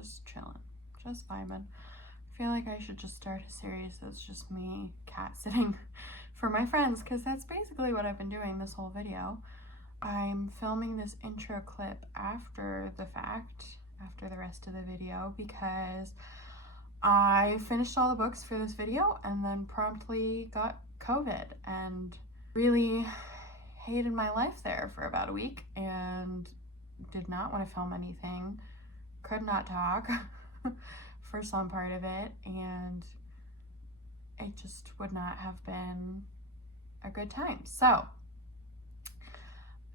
just chilling, just vibing. I feel like I should just start a series that's just me cat sitting for my friends, because that's basically what I've been doing this whole video. I'm filming this intro clip after the fact, after the rest of the video, because I finished all the books for this video and then promptly got COVID and really hated my life there for about a week and did not want to film anything, could not talk for some part of it, and it just would not have been a good time. So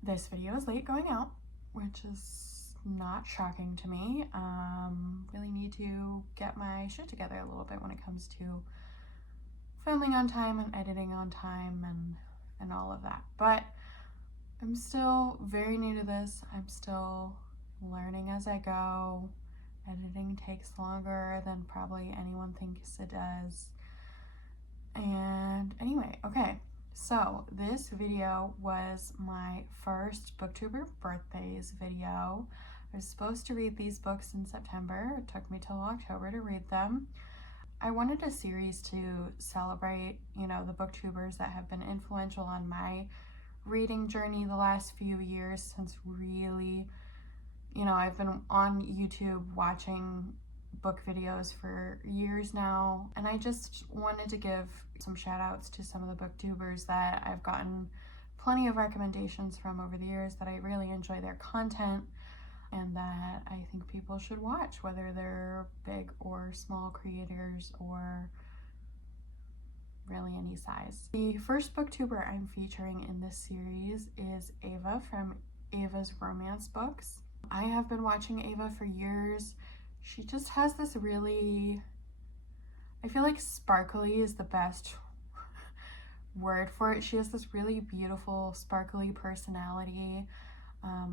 this video is late going out, which is not shocking to me. Really need to get my shit together a little bit when it comes to filming on time and editing on time and all of that. But I'm still very new to this. I'm still learning as I go. Editing takes longer than probably anyone thinks it does. And anyway, okay. So this video was my first booktuber birthdays video. I was supposed to read these books in September. It took me till October to read them. I wanted a series to celebrate, you know, the booktubers that have been influential on my reading journey the last few years, since really, you know, I've been on YouTube watching book videos for years now, and I just wanted to give some shout outs to some of the booktubers that I've gotten plenty of recommendations from over the years, that I really enjoy their content and that I think people should watch, whether they're big or small creators or really any size. The first booktuber I'm featuring in this series is Ava from Ava's Romance Books. I have been watching Ava for years. She just has this really, I feel like sparkly is the best word for it. She has this really beautiful, sparkly personality.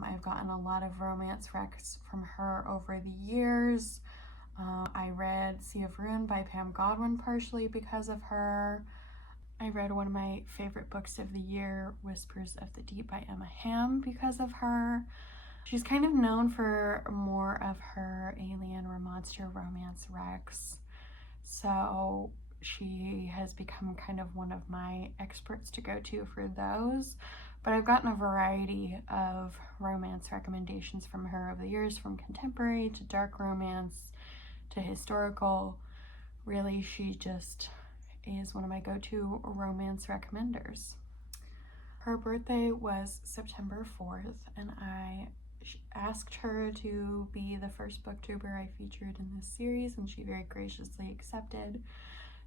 I've gotten a lot of romance recs from her over the years. I read Sea of Ruin by Pam Godwin partially because of her. I read one of my favorite books of the year, Whispers of the Deep by Emma Hamm, because of her. She's kind of known for more of her alien or monster romance recs, so she has become kind of one of my experts to go to for those. But I've gotten a variety of romance recommendations from her over the years, from contemporary to dark romance to historical. Really, she just is one of my go-to romance recommenders. Her birthday was September 4th, and I asked her to be the first booktuber I featured in this series, and she very graciously accepted.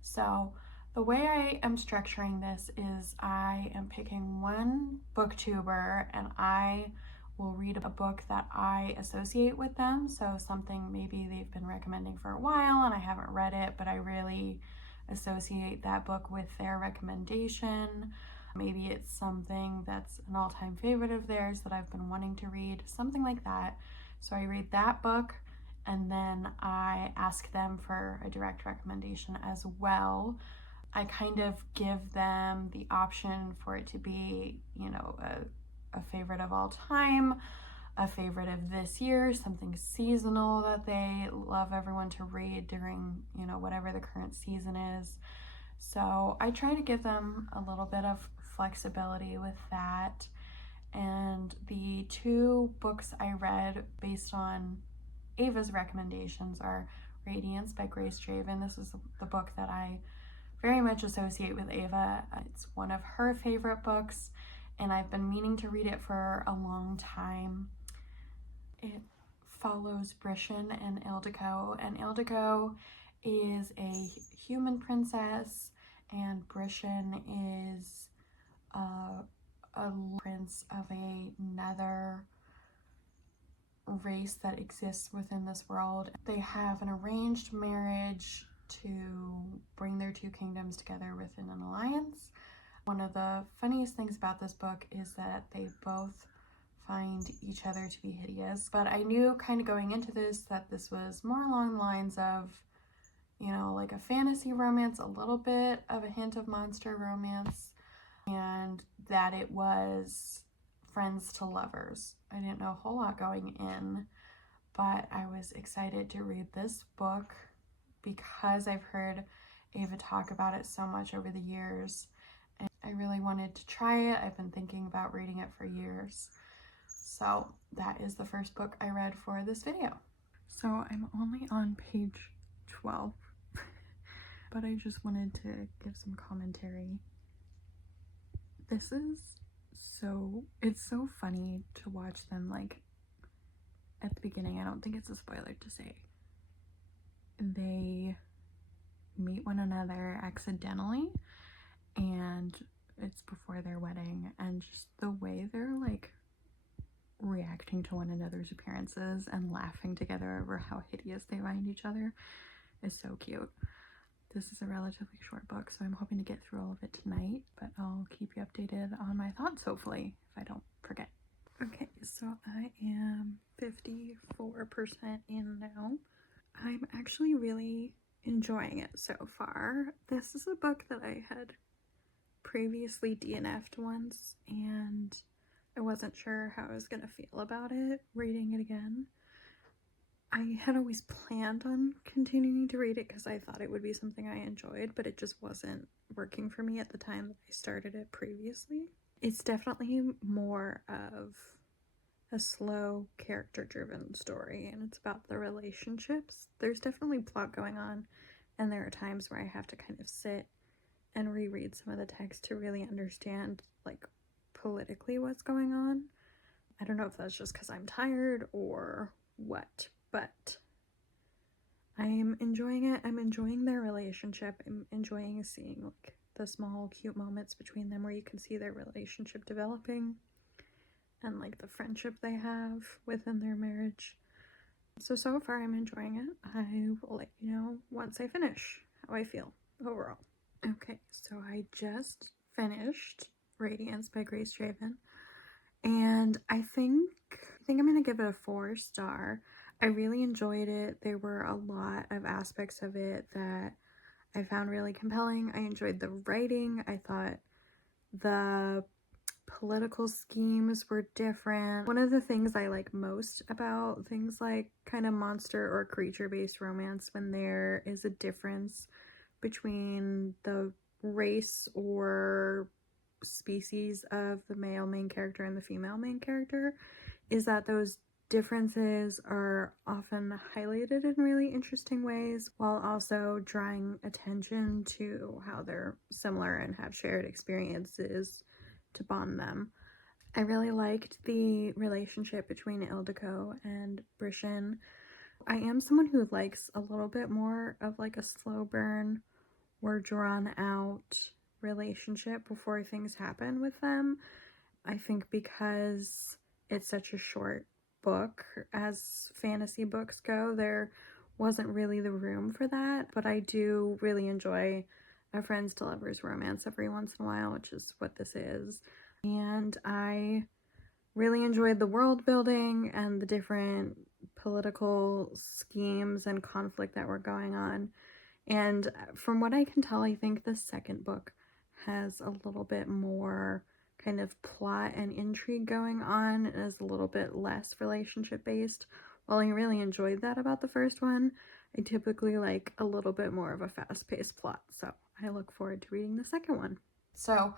So the way I am structuring this is I am picking one booktuber and I will read a book that I associate with them. So something maybe they've been recommending for a while and I haven't read it, but I really associate that book with their recommendation. Maybe it's something that's an all-time favorite of theirs that I've been wanting to read, something like that. So I read that book and then I ask them for a direct recommendation as well. I kind of give them the option for it to be, you know, a favorite of all time, a favorite of this year, something seasonal that they love everyone to read during, you know, whatever the current season is. So I try to give them a little bit of flexibility with that. And the two books I read based on Ava's recommendations are Radiance by Grace Draven. This is the book that I very much associate with Ava. It's one of her favorite books, and I've been meaning to read it for a long time. It follows Brishan and Ildiko, and Ildiko is a human princess, and Brishan is a prince of another race that exists within this world. They have an arranged marriage to bring their two kingdoms together within an alliance. One of the funniest things about this book is that they both find each other to be hideous, but I knew kind of going into this that this was more along the lines of, you know, like a fantasy romance, a little bit of a hint of monster romance, and that it was friends to lovers. I didn't know a whole lot going in, but I was excited to read this book because I've heard Ava talk about it so much over the years, and I really wanted to try it. I've been thinking about reading it for years. So that is the first book I read for this video. So I'm only on page 12, but I just wanted to give some commentary. This is it's so funny to watch them, like, at the beginning. I don't think it's a spoiler to say they meet one another accidentally, and it's before their wedding, and just the way they're like reacting to one another's appearances and laughing together over how hideous they find each other is so cute. This is a relatively short book, so I'm hoping to get through all of it tonight, but I'll keep you updated on my thoughts, hopefully, if I don't forget. Okay, so I am 54% in now. I'm actually really enjoying it so far. This is a book that I had previously DNF'd once, and I wasn't sure how I was going to feel about it reading it again. I had always planned on continuing to read it because I thought it would be something I enjoyed, but it just wasn't working for me at the time that I started it previously. It's definitely more of a slow, character-driven story, and it's about the relationships. There's definitely plot going on, and there are times where I have to kind of sit and reread some of the text to really understand, like, politically what's going on. I don't know if that's just because I'm tired or what, but I'm enjoying it. I'm enjoying their relationship. I'm enjoying seeing, like, the small cute moments between them where you can see their relationship developing and, like, the friendship they have within their marriage. So far I'm enjoying it. I will let you know once I finish how I feel overall. Okay, so I just finished Radiance by Grace Draven, and I think I'm gonna give it a 4-star. I really enjoyed it. There were a lot of aspects of it that I found really compelling. I enjoyed the writing. I thought the political schemes were different. One of the things I like most about things like kind of monster or creature-based romance, when there is a difference between the race or species of the male main character and the female main character, is that those differences are often highlighted in really interesting ways, while also drawing attention to how they're similar and have shared experiences to bond them. I really liked the relationship between Ildiko and Brishan. I am someone who likes a little bit more of like a slow burn or drawn out relationship before things happen with them. I think because it's such a short book as fantasy books go, there wasn't really the room for that, but I do really enjoy a friends to lovers romance every once in a while, which is what this is. And I really enjoyed the world building and the different political schemes and conflict that were going on. And from what I can tell, I think the second book has a little bit more kind of plot and intrigue going on and is a little bit less relationship based. While I really enjoyed that about the first one, I typically like a little bit more of a fast-paced plot. So I look forward to reading the second one. So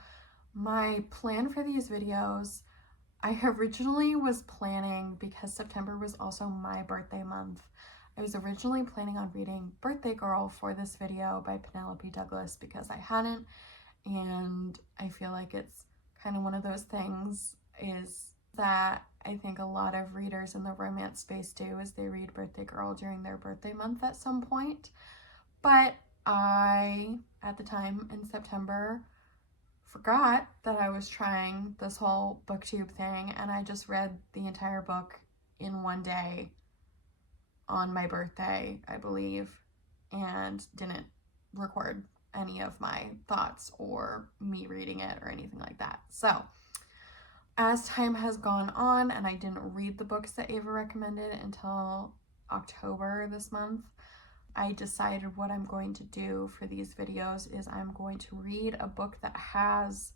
my plan for these videos, I originally was planning, because September was also my birthday month, I was originally planning on reading Birthday Girl for this video by Penelope Douglas because I hadn't, and I feel like it's kind of one of those things is that I think a lot of readers in the romance space do, is they read Birthday Girl during their birthday month at some point. But I, at the time in September, forgot that I was trying this whole booktube thing, and I just read the entire book in one day on my birthday, I believe, and didn't record any of my thoughts or me reading it or anything like that. So as time has gone on, and I didn't read the books that Ava recommended until October this month, I decided what I'm going to do for these videos is I'm going to read a book that has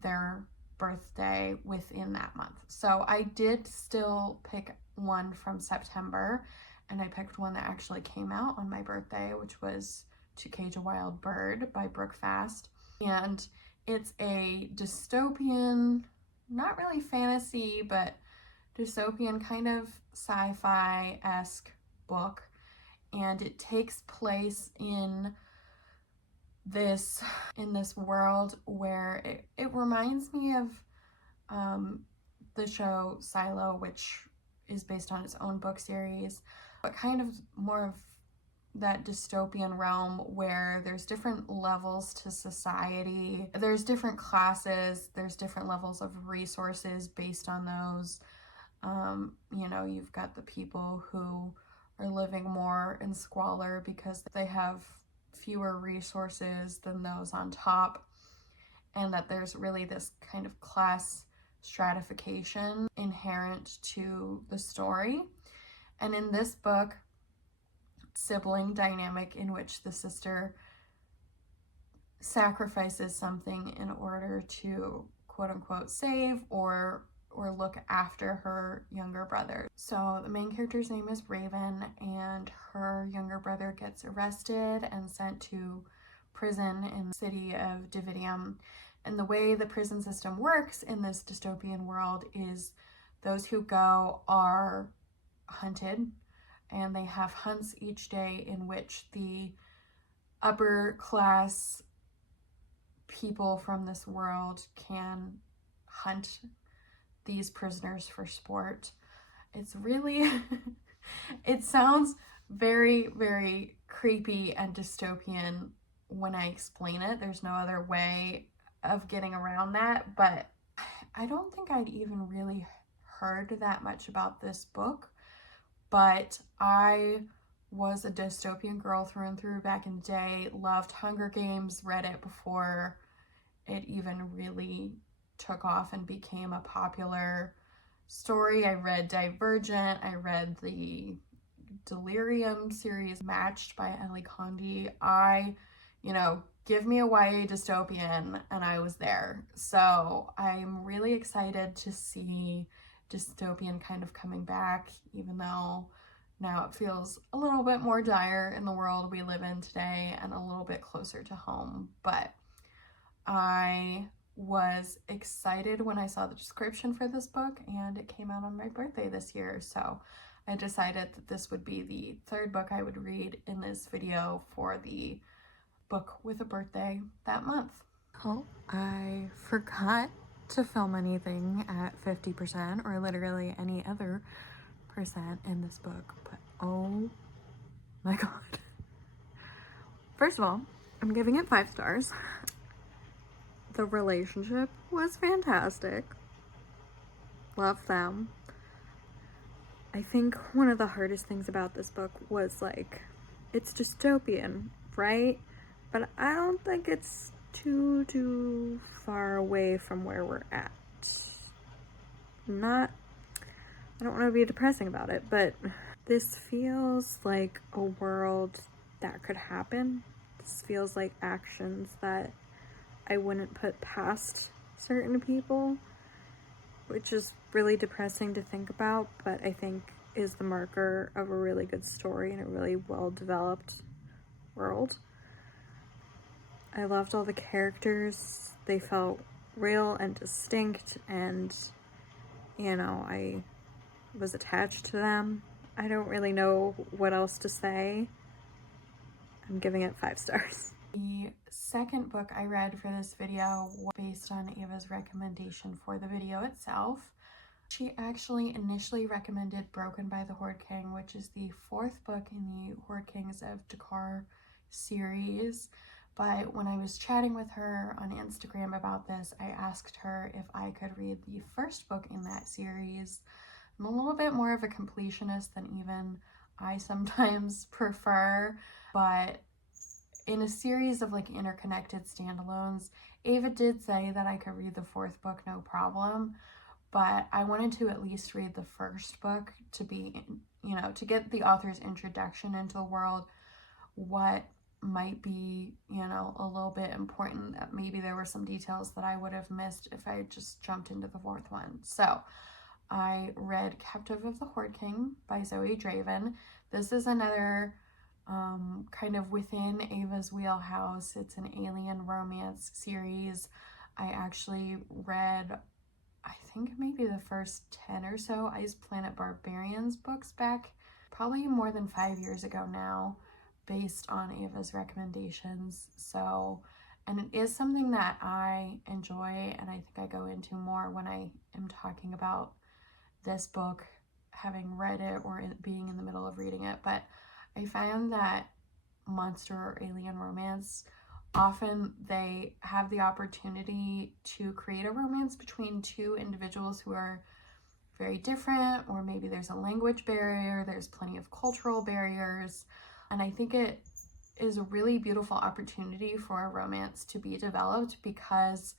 their birthday within that month. So I did still pick one from September, and I picked one that actually came out on my birthday, which was To Cage a Wild Bird by Brooke Fast. And it's a dystopian, not really fantasy, but dystopian kind of sci-fi-esque book. And it takes place in this world where it reminds me of the show Silo, which is based on its own book series, but kind of more of that dystopian realm where there's different levels to society, there's different classes, there's different levels of resources based on those. You know, you've got the people who are living more in squalor because they have fewer resources than those on top, and that there's really this kind of class stratification inherent to the story. And in this book, sibling dynamic in which the sister sacrifices something in order to quote unquote save or look after her younger brother. So the main character's name is Raven, and her younger brother gets arrested and sent to prison in the city of Dividium. And the way the prison system works in this dystopian world is those who go are hunted, and they have hunts each day in which the upper class people from this world can hunt these prisoners for sport. It's really, it sounds very, very creepy and dystopian when I explain it. There's no other way of getting around that, but I don't think I'd even really heard that much about this book, but I was a dystopian girl through and through back in the day, loved Hunger Games, read it before it even really took off and became a popular story. I read Divergent, I read the Delirium series, Matched by Ellie Condi. Give me a YA dystopian and I was there. So I'm really excited to see dystopian kind of coming back, even though now it feels a little bit more dire in the world we live in today and a little bit closer to home. But I was excited when I saw the description for this book, and it came out on my birthday this year. So I decided that this would be the third book I would read in this video for the book with a birthday that month. Oh, I forgot to film anything at 50% or literally any other percent in this book, but oh my god. First of all, I'm giving it 5 stars. The relationship was fantastic. Love them. I think one of the hardest things about this book was, like, it's dystopian, right? But I don't think it's too far away from where we're at. I don't want to be depressing about it, but this feels like a world that could happen. This feels like actions that I wouldn't put past certain people, which is really depressing to think about, but I think is the marker of a really good story and a really well-developed world. I loved all the characters. They felt real and distinct, and, I was attached to them. I don't really know what else to say. I'm giving it 5 stars. The second book I read for this video was based on Ava's recommendation for the video itself. She actually initially recommended Broken by the Horde King, which is the 4th book in the Horde Kings of Dakar series. But when I was chatting with her on Instagram about this, I asked her if I could read the first book in that series. I'm a little bit more of a completionist than even I sometimes prefer, but in a series of, like, interconnected standalones, Ava did say that I could read the 4th book no problem, but I wanted to at least read the first book to be, to get the author's introduction into the world, what might be, you know, a little bit important. Maybe there were some details that I would have missed if I had just jumped into the fourth one. So I read Captive of the Horde King by Zoe Draven. This is another kind of within Ava's wheelhouse. It's an alien romance series. I actually read, I think maybe the first 10 or so Ice Planet Barbarians books back probably more than 5 years ago now, based on Ava's recommendations. So, and it is something that I enjoy, and I think I go into more when I am talking about this book, having read it or being in the middle of reading it. But I found that monster or alien romance, often they have the opportunity to create a romance between two individuals who are very different, or maybe there's a language barrier, there's plenty of cultural barriers. And I think it is a really beautiful opportunity for a romance to be developed, because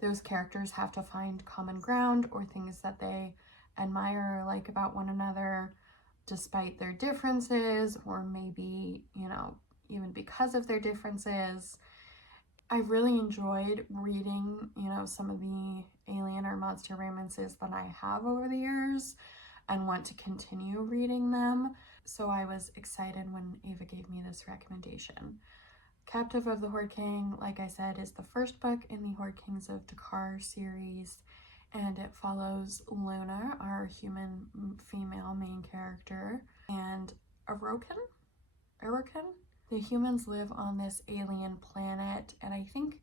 those characters have to find common ground or things that they admire or like about one another despite their differences, or maybe, you know, even because of their differences. I really enjoyed reading, you know, some of the alien or monster romances that I have over the years and want to continue reading them. So I was excited when Ava gave me this recommendation. Captive of the Horde King, like I said, is the first book in the Horde Kings of Dakar series, and it follows Luna, our human female main character, and Aroken? The humans live on this alien planet, and I think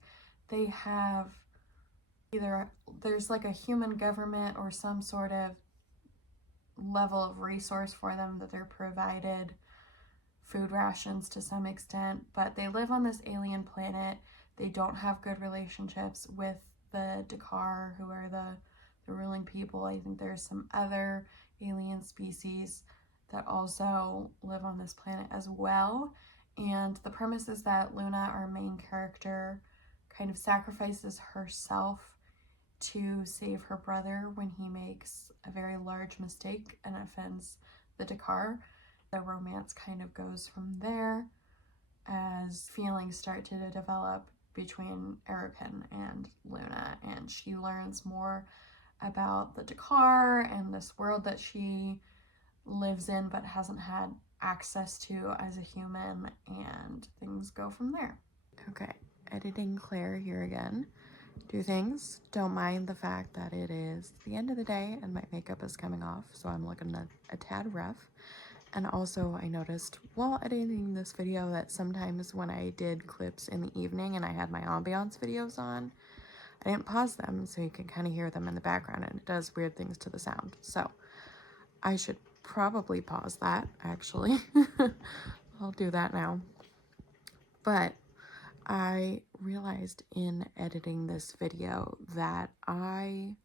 they have either, there's like a human government or some sort of level of resource for them that they're provided food rations to some extent, but they live on this alien planet. They don't have good relationships with the Dakar, who are the ruling people. I think there's some other alien species that also live on this planet as well. And the premise is that Luna, our main character, kind of sacrifices herself to save her brother when he makes a very large mistake and offends the Dakar. The romance kind of goes from there as feelings start to develop between Erican and Luna, and she learns more about the Dakar and this world that she lives in but hasn't had access to as a human, and things go from there. Okay, editing Claire here again. Two things. Don't mind the fact that it is the end of the day and my makeup is coming off, so I'm looking a tad rough. And also I noticed while editing this video that sometimes when I did clips in the evening and I had my ambiance videos on, I didn't pause them, so you can kind of hear them in the background, and it does weird things to the sound. So I should probably pause that, actually. I'll do that now. But I realized in editing this video that I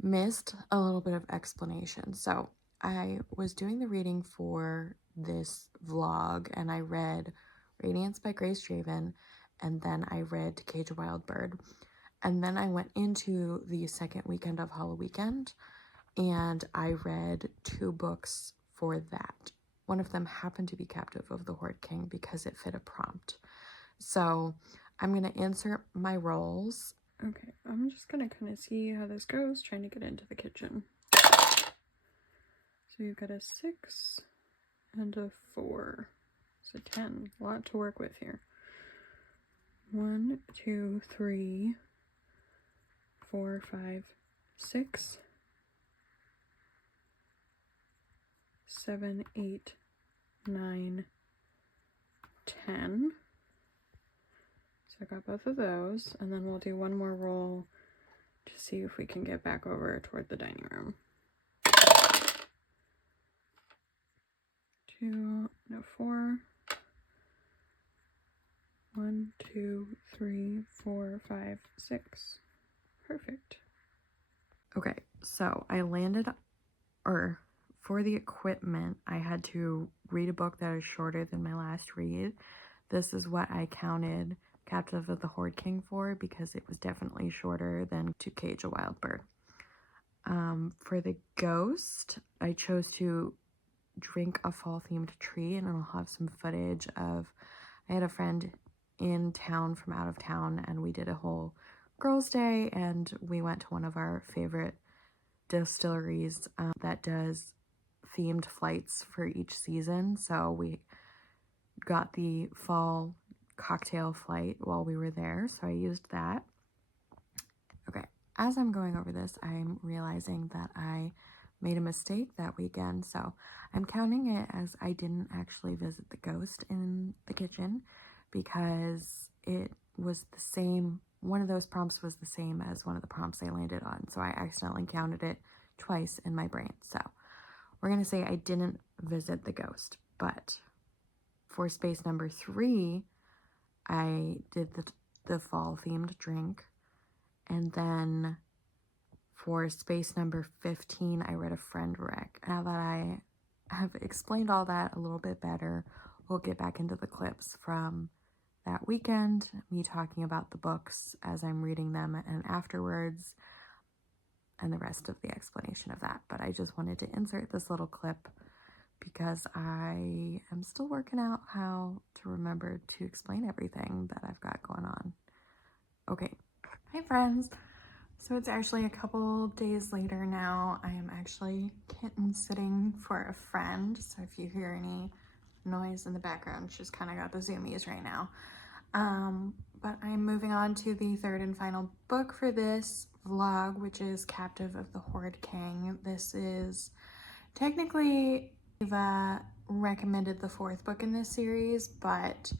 missed a little bit of explanation. So I was doing the reading for this vlog, and I read Radiance by Grace Draven, and then I read To Cage a Wild Bird, and then I went into the second weekend of Halloweekend, and I read 2 books for that. One of them happened to be Captive of the Horde King because it fit a prompt. So I'm going to insert my rolls. Okay, I'm just going to kind of see how this goes, trying to get into the kitchen. So you've got a 6 and a 4. So 10. A lot to work with here. 1, 2, 3, 4, 5, 6, 7, 8, 9, 10. So I got both of those, and then we'll do one more roll to see if we can get back over toward the dining room. 2, no, 4. 1, 2, 3, 4, 5, 6. Perfect. Okay, so I landed, or for the equipment, I had to read a book that is shorter than my last read. This is what I counted Captive of the Horde King for, because it was definitely shorter than To Cage a Wild Bird. For the ghost, I chose to drink a fall-themed tree, and I'll have some footage of I had a friend in town from out of town, and we did a whole girls' day, and we went to one of our favorite distilleries that does themed flights for each season. So we got the fall cocktail flight while we were there, so I used that. Okay, as I'm going over this, I'm realizing that I made a mistake that weekend, so I'm counting it as I didn't actually visit the ghost in the kitchen, because it was the same, one of those prompts was the same as one of the prompts I landed on, so I accidentally counted it twice in my brain. So we're gonna say I didn't visit the ghost, but for space number 3, I did the fall themed drink, and then for space number 15, I read a friend rec. Now that I have explained all that a little bit better, we'll get back into the clips from that weekend, me talking about the books as I'm reading them and afterwards, and the rest of the explanation of that. But I just wanted to insert this little clip because I am still working out how to remember to explain everything that I've got going on. Okay, hi friends. So it's actually a couple days later now. I am actually kitten sitting for a friend. So if you hear any noise in the background, she's kind of got the zoomies right now. But I'm moving on to the third and final book for this vlog, which is Captive of the Horrid King. This is technically Eva recommended the 4th book in this series, but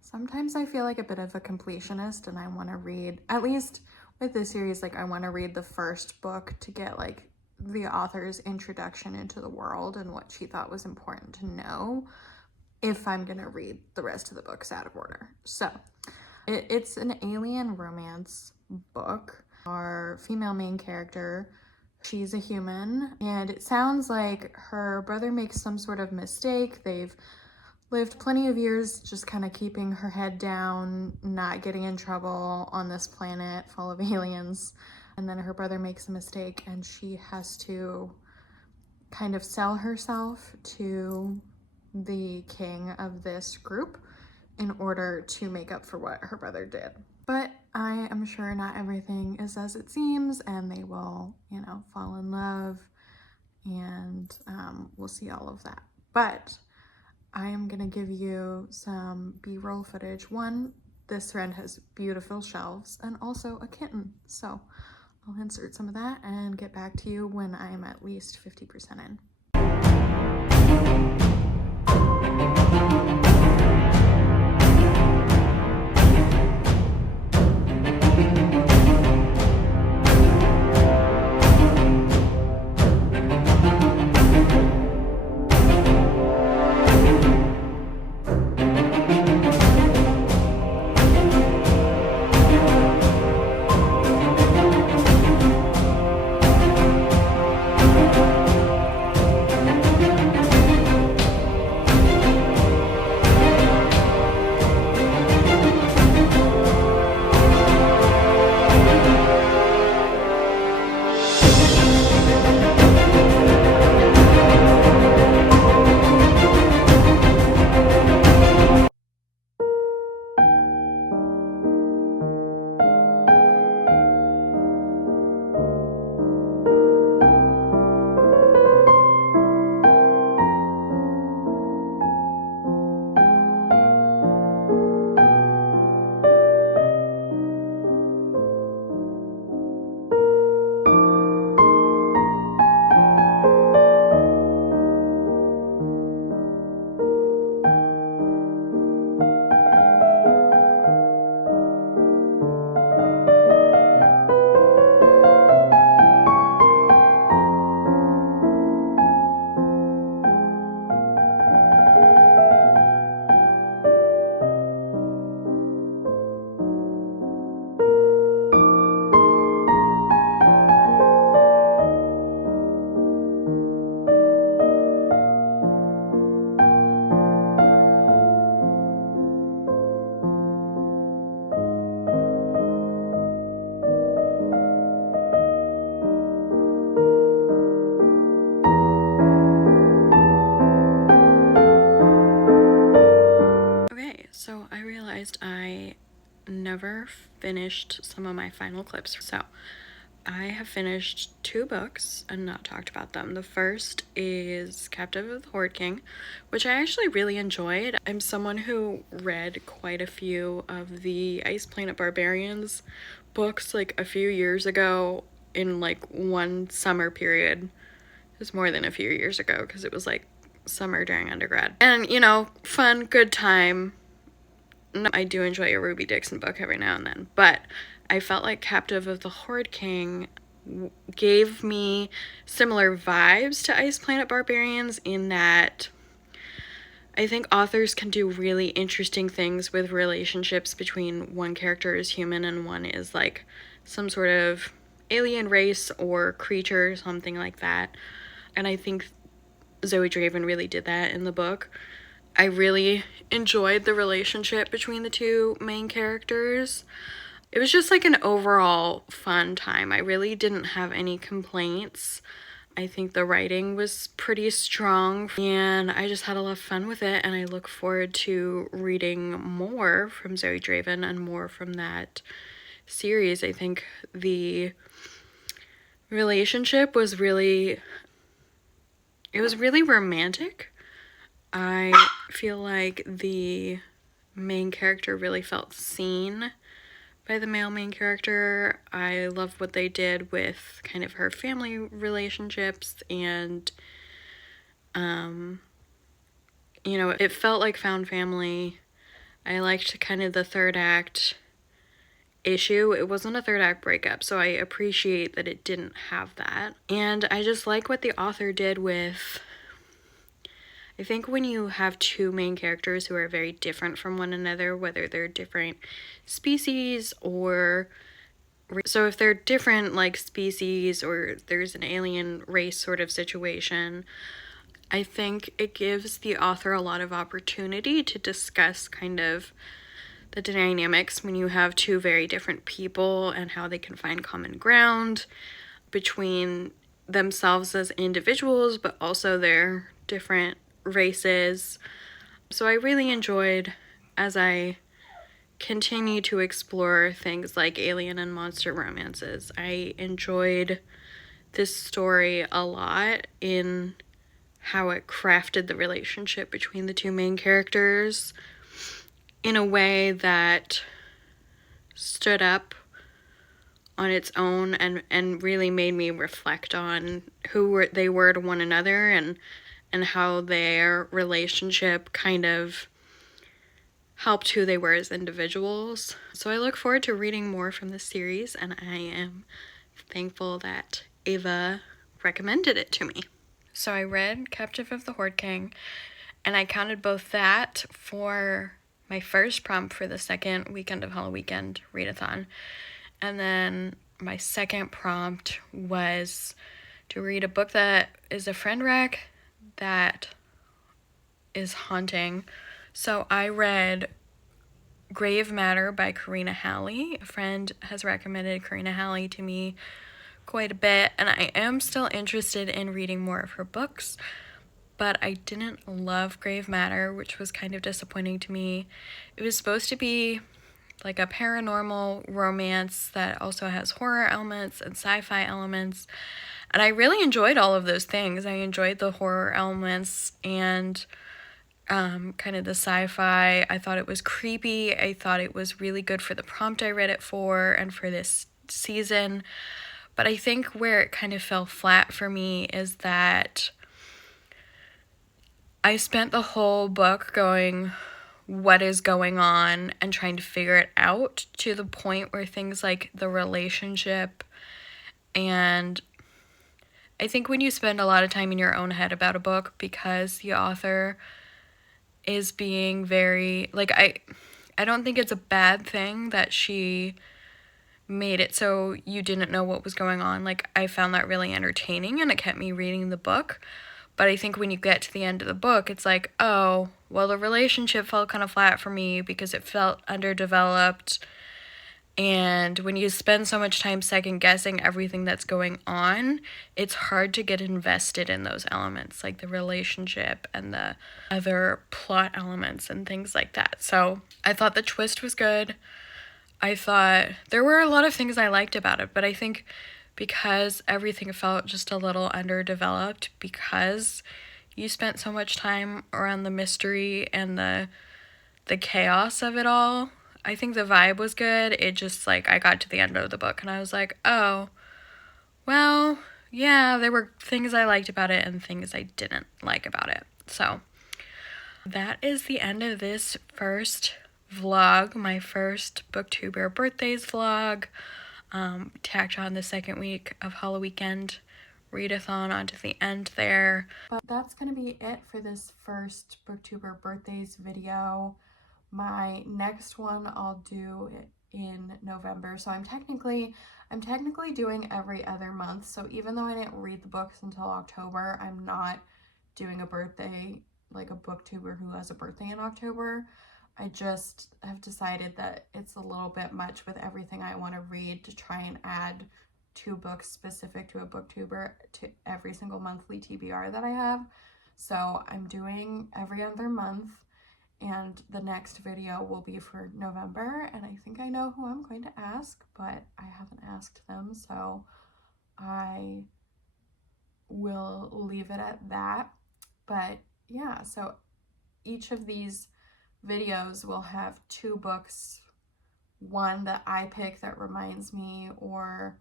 sometimes I feel like a bit of a completionist and I want to read, at least with this series, like I want to read the first book to get like the author's introduction into the world and what she thought was important to know if I'm going to read the rest of the books out of order. So it's an alien romance book. Our female main character, she's a human, and it sounds like her brother makes some sort of mistake. They've lived plenty of years just kind of keeping her head down, not getting in trouble on this planet full of aliens. And then her brother makes a mistake and she has to kind of sell herself to the king of this group in order to make up for what her brother did. But I am sure not everything is as it seems, and they will, you know, fall in love, and we'll see all of that. But I am gonna give you some B-roll footage. One, this friend has beautiful shelves and also a kitten. So I'll insert some of that and get back to you when I'm at least 50% in. never finished some of my final clips. So I have finished 2 books and not talked about them. The first is Captive of the Horde King, which I actually really enjoyed. I'm someone who read quite a few of the Ice Planet Barbarians books like a few years ago in like one summer period. It was more than a few years ago because it was like summer during undergrad. And, you know, fun, good time. No, I do enjoy a Ruby Dixon book every now and then, but I felt like Captive of the Horde King gave me similar vibes to Ice Planet Barbarians in that I think authors can do really interesting things with relationships between one character is human and one is like some sort of alien race or creature, something like that. And I think Zoe Draven really did that in the book. I really enjoyed the relationship between the 2 main characters. It was just like an overall fun time. I really didn't have any complaints. I think the writing was pretty strong and I just had a lot of fun with it, and I look forward to reading more from Zoe Draven and more from that series. I think the relationship was really romantic. I feel like the main character really felt seen by the male main character. I love what they did with kind of her family relationships, and you know, it felt like found family. I liked kind of the third act issue. It wasn't a third act breakup, so I appreciate that it didn't have that. And I just like what the author did with, I think when you have 2 main characters who are very different from one another, whether they're different species or, so if they're different like species or there's an alien race sort of situation, I think it gives the author a lot of opportunity to discuss kind of the dynamics when you have 2 very different people and how they can find common ground between themselves as individuals, but also their different races. So I really enjoyed, as I continue to explore things like alien and monster romances, I enjoyed this story a lot in how it crafted the relationship between the 2 main characters in a way that stood up on its own and really made me reflect on who they were to one another and how their relationship kind of helped who they were as individuals. So I look forward to reading more from this series, and I am thankful that Ava recommended it to me. So I read Captive of the Horde King, and I counted both that for my first prompt for the second weekend of Halloweekend readathon, and then my second prompt was to read a book that is a friend rec that is haunting. So I read Grave Matter by Karina Halley. A friend has recommended Karina Halley to me quite a bit, and I am still interested in reading more of her books, but I didn't love Grave Matter, which was kind of disappointing to me. It was supposed to be like a paranormal romance that also has horror elements and sci-fi elements, and I really enjoyed all of those things. I enjoyed the horror elements and kind of the sci-fi. I thought it was creepy. I thought it was really good for the prompt I read it for and for this season. But I think where it kind of fell flat for me is that I spent the whole book going, what is going on, and trying to figure it out, to the point where things like the relationship, and I think when you spend a lot of time in your own head about a book because the author is being very, like, I don't think it's a bad thing that she made it so you didn't know what was going on. Like, I found that really entertaining and it kept me reading the book. But I think when you get to the end of the book, it's like, oh, well, the relationship fell kind of flat for me because it felt underdeveloped. And when you spend so much time second guessing everything that's going on, it's hard to get invested in those elements, like the relationship and the other plot elements and things like that. So I thought the twist was good. I thought there were a lot of things I liked about it, but I think because everything felt just a little underdeveloped, because you spent so much time around the mystery and the chaos of it all, I think the vibe was good. It just, like, I got to the end of the book and I was like, oh, well, yeah, there were things I liked about it and things I didn't like about it. So that is the end of this first vlog, my first booktuber birthdays vlog. Tacked on the second week of Halloweekend readathon onto the end there. But that's going to be it for this first booktuber birthdays video. My next one I'll do in November. So I'm technically doing every other month. So even though I didn't read the books until October, I'm not doing a birthday, like a booktuber who has a birthday in October. I just have decided that it's a little bit much with everything I want to read to try and add 2 books specific to a booktuber to every single monthly TBR that I have. So I'm doing every other month, and the next video will be for November, and I think I know who I'm going to ask, but I haven't asked them, so I will leave it at that. But yeah, so each of these videos will have 2 books, one that I pick that reminds me or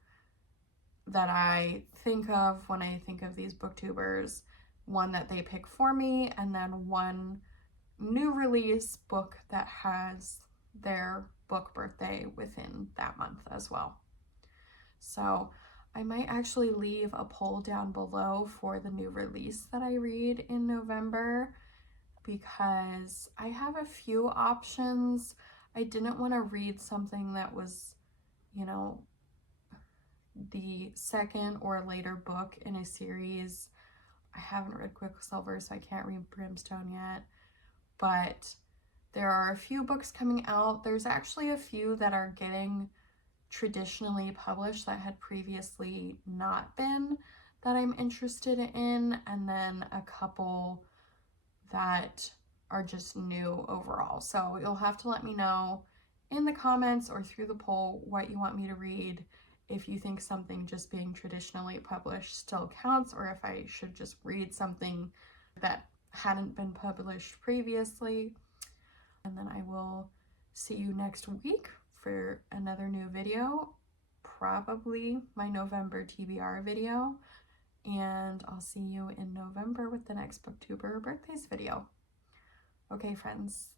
that I think of when I think of these booktubers, one that they pick for me, and then one new release book that has their book birthday within that month as well. So I might actually leave a poll down below for the new release that I read in November, because I have a few options. I didn't want to read something that was, you know, the second or later book in a series. I haven't read Quicksilver, so I can't read Brimstone yet, but there are a few books coming out. There's actually a few that are getting traditionally published that had previously not been, that I'm interested in, and then a couple that are just new overall. So you'll have to let me know in the comments or through the poll what you want me to read, if you think something just being traditionally published still counts, or if I should just read something that hadn't been published previously. And then I will see you next week for another new video, probably my November TBR video, and I'll see you in November with the next booktuber birthdays video. Okay, friends,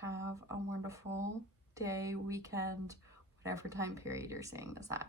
have a wonderful day, weekend, whatever time period you're seeing this at.